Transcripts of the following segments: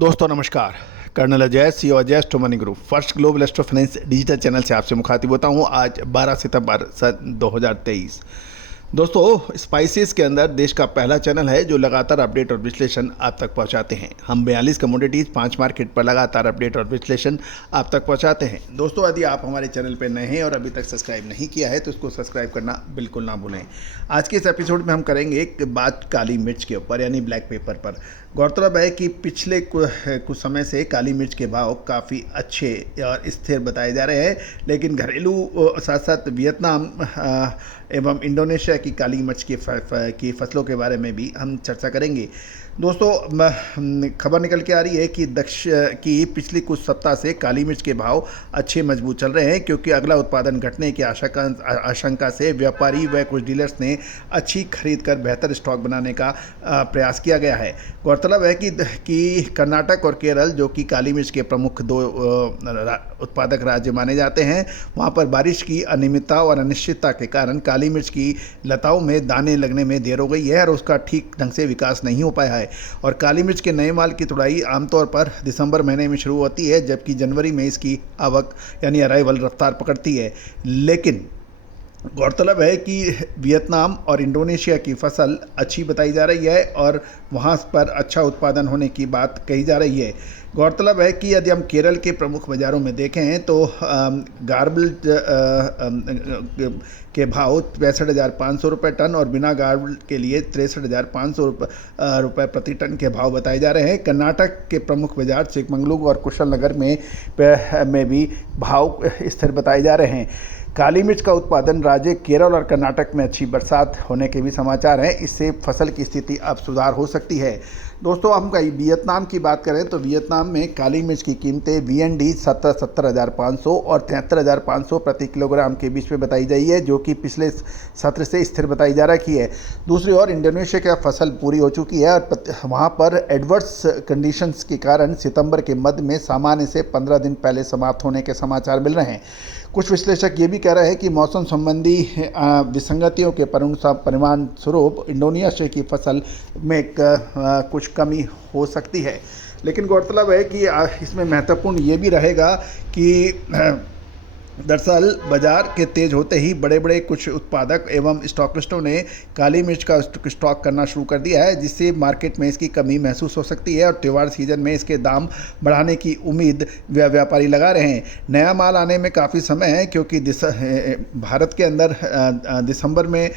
दोस्तों नमस्कार। Colonel Ajay CEO Ajay astro money group first global astro finance digital channel से आपसे मुखातिब होता हूं। आज 12 सितंबर सन 2023। दोस्तों स्पाइसेस के अंदर देश का पहला चैनल है जो लगातार अपडेट और विश्लेषण आप तक पहुंचाते हैं। हम 42 कमोडिटीज़ 5 मार्केट पर लगातार अपडेट और विश्लेषण आप तक पहुंचाते हैं। दोस्तों यदि आप हमारे चैनल पर नए हैं और अभी तक सब्सक्राइब नहीं किया है तो इसको सब्सक्राइब करना बिल्कुल ना भूलें। आज के इस एपिसोड में हम करेंगे एक बात काली मिर्च के ऊपर यानी ब्लैक पेपर पर। गौरतलब है कि पिछले कुछ समय से काली मिर्च के भाव काफ़ी अच्छे और स्थिर बताए जा रहे हैं, लेकिन घरेलू साथ साथ वियतनाम एवं इंडोनेशिया की काली मिर्च की फसलों के बारे में भी हम चर्चा करेंगे। दोस्तों खबर निकल के आ रही है कि पिछले कुछ सप्ताह से काली मिर्च के भाव अच्छे मजबूत चल रहे हैं, क्योंकि अगला उत्पादन घटने की आशंका से व्यापारी व कुछ डीलर्स ने अच्छी खरीद कर बेहतर स्टॉक बनाने का प्रयास किया गया है। गौरतलब है कि कर्नाटक और केरल, जो कि काली मिर्च के प्रमुख दो उत्पादक राज्य माने जाते हैं, वहाँ पर बारिश की अनियमितता और अनिश्चितता के कारण काली मिर्च की लताओं में दाने लगने में देर हो गई है और उसका ठीक ढंग से विकास नहीं हो पाया है। और काली मिर्च के नए माल की तुड़ाई आमतौर पर दिसंबर महीने में शुरू होती है, जबकि जनवरी में इसकी आवक यानी अराइवल रफ्तार पकड़ती है। लेकिन गौरतलब है कि वियतनाम और इंडोनेशिया की फसल अच्छी बताई जा रही है और वहाँ पर अच्छा उत्पादन होने की बात कही जा रही है। गौरतलब है कि यदि हम केरल के प्रमुख बाज़ारों में देखें तो गार्बल के भाव 65,500 रुपये टन और बिना गार्बल के लिए 63,500 रुपये प्रति टन के भाव बताए जा रहे हैं। कर्नाटक के प्रमुख बाजार चिकमंगलुरु और कुशलनगर में भी भाव स्थिर बताए जा रहे हैं। काली मिर्च का उत्पादन राज्य केरल और कर्नाटक में अच्छी बरसात होने के भी समाचार हैं। इससे फसल की स्थिति अब सुधार हो सकती है। दोस्तों हम वियतनाम की बात करें तो वियतनाम में काली मिर्च की कीमतें VND 70,500 और 73,500 प्रति किलोग्राम के बीच में बताई गई है, जो कि पिछले सत्र से स्थिर बताई जा रही है। दूसरी ओर इंडोनेशिया का फसल पूरी हो चुकी है और वहाँ पर एडवर्स कंडीशंस के कारण सितंबर के मध्य में सामान्य से 15 दिन पहले समाप्त होने के समाचार मिल रहे हैं। कुछ विश्लेषक ये भी कह रहे हैं कि मौसम संबंधी विसंगतियों के परिणाम स्वरूप इंडोनेशिया की फसल में कुछ कमी हो सकती है। लेकिन गौरतलब है कि इसमें महत्वपूर्ण ये भी रहेगा कि दरअसल बाजार के तेज होते ही बड़े बड़े कुछ उत्पादक एवं स्टॉकिस्टों ने काली मिर्च का स्टॉक करना शुरू कर दिया है, जिससे मार्केट में इसकी कमी महसूस हो सकती है और त्यौहार सीजन में इसके दाम बढ़ाने की उम्मीद व्यापारी लगा रहे हैं। नया माल आने में काफ़ी समय है, क्योंकि भारत के अंदर दिसंबर में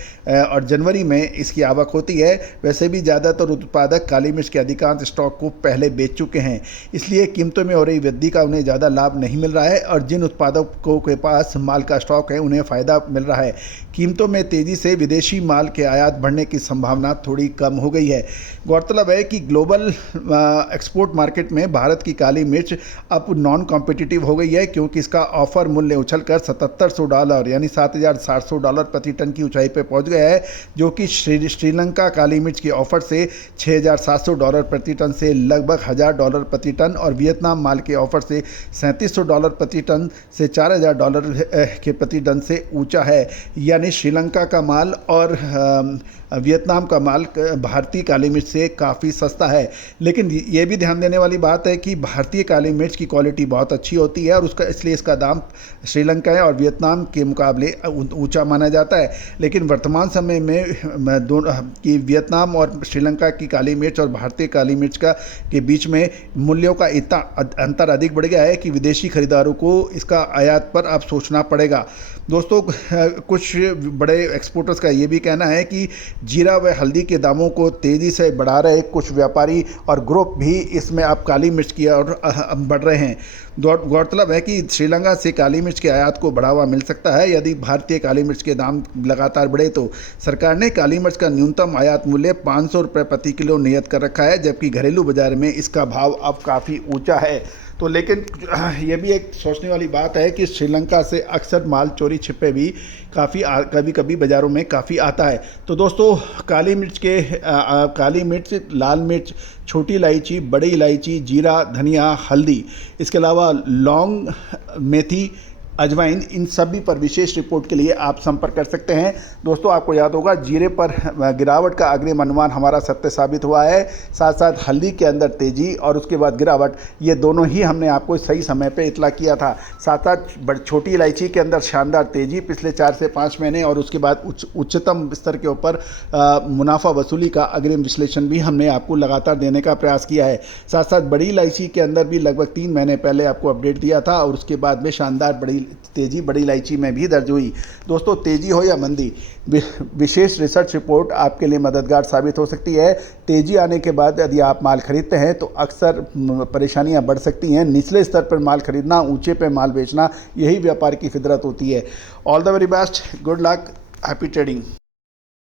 और जनवरी में इसकी आवक होती है। वैसे भी ज़्यादातर उत्पादक काली मिर्च के अधिकांश स्टॉक को पहले बेच चुके हैं, इसलिए कीमतों में हो रही वृद्धि का उन्हें ज़्यादा लाभ नहीं मिल रहा है और जिन उत्पादकों के पास माल का स्टॉक है उन्हें फ़ायदा मिल रहा है। कीमतों में तेज़ी से विदेशी माल के आयात बढ़ने की संभावना थोड़ी कम हो गई है। गौरतलब है कि ग्लोबल एक्सपोर्ट मार्केट में भारत की काली मिर्च अब नॉन कॉम्पिटिटिव हो गई है, क्योंकि इसका ऑफर मूल्य उछलकर $7,700 यानी $7,700 प्रति टन की ऊंचाई पर पहुंच गया है, जो कि श्रीलंका काली मिर्च के ऑफर से $6,700 प्रति टन से लगभग $1,000 प्रति टन और वियतनाम माल के ऑफर से $3,700 प्रति टन से $4,000 के प्रति टन से ऊंचा है। यानी श्रीलंका का माल और वियतनाम का माल भारतीय काली मिर्च से काफ़ी सस्ता है। लेकिन ये भी ध्यान देने वाली बात है कि भारतीय काली मिर्च की क्वालिटी बहुत अच्छी होती है और इसलिए इसका दाम श्रीलंका और वियतनाम के मुकाबले ऊंचा माना जाता है। लेकिन वर्तमान समय में दोनों की वियतनाम और श्रीलंका की काली मिर्च और भारतीय काली मिर्च के बीच में मूल्यों का इतना अंतर अधिक बढ़ गया है कि विदेशी खरीदारों को इसका आयात पर अब सोचना पड़ेगा। दोस्तों कुछ बड़े एक्सपोर्टर्स का ये भी कहना है कि जीरा व हल्दी के दामों को तेज़ी से बढ़ा रहे कुछ व्यापारी और ग्रुप भी इसमें अब काली मिर्च की ओर बढ़ रहे हैं। गौरतलब है कि श्रीलंका से काली मिर्च के आयात को बढ़ावा मिल सकता है यदि भारतीय काली मिर्च के दाम लगातार बढ़े तो। सरकार ने काली मिर्च का न्यूनतम आयात मूल्य 500 रुपये प्रति किलो नियत कर रखा है, जबकि घरेलू बाजार में इसका भाव अब काफ़ी ऊंचा है। तो लेकिन ये भी एक सोचने वाली बात है कि श्रीलंका से अक्सर माल चोरी छिपे भी कभी कभी बाज़ारों में काफ़ी आता है। तो दोस्तों काली मिर्च, लाल मिर्च, छोटी इलायची, बड़ी इलायची, जीरा, धनिया, हल्दी, इसके अलावा लौंग, मेथी, अजवाइन, इन सभी पर विशेष रिपोर्ट के लिए आप संपर्क कर सकते हैं। दोस्तों, आपको याद होगा जीरे पर गिरावट का अग्रिम अनुमान हमारा सत्य साबित हुआ है। साथ साथ हल्दी के अंदर तेजी और उसके बाद गिरावट, ये दोनों ही हमने आपको सही समय पे इतला किया था। साथ साथ छोटी इलायची के अंदर शानदार तेजी पिछले 4 से 5 महीने और उसके बाद उच्चतम स्तर के ऊपर मुनाफा वसूली का अग्रिम विश्लेषण भी हमने आपको लगातार देने का प्रयास किया है। साथ साथ बड़ी इलायची के अंदर भी लगभग 3 महीने पहले आपको अपडेट दिया था और उसके बाद में शानदार तेजी बड़ी इलायची में भी दर्ज हुई। दोस्तों, तेजी हो या मंदी, विशेष रिसर्च रिपोर्ट आपके लिए मददगार साबित हो सकती है। तेजी आने के बाद यदि आप माल खरीदते हैं तो अक्सर परेशानियां बढ़ सकती हैं। निचले स्तर पर माल खरीदना, ऊंचे पे माल बेचना, यही व्यापार की फितरत होती है। All the very best, good luck, happy trading.